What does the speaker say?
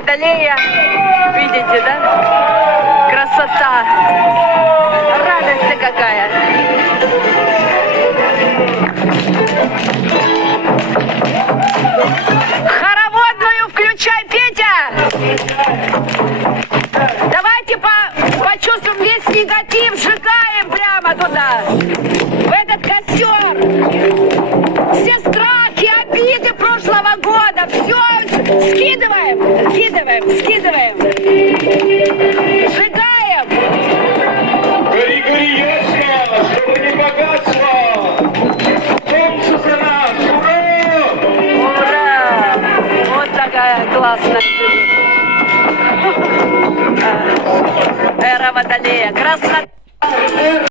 Водолея. Видите, да? Красота. Радость какая. Хороводную включай, Петя! Давайте почувствуем весь негатив, сжигаем прямо туда, в этот костер. Все страхи, обиды прошлого года, все скидываем, скидываем. Сжигаем. Гори, гори, ясно, чтобы не богатство. Солнце за нас, ура! Ура! Вот такая классная эра Водолея. Красота!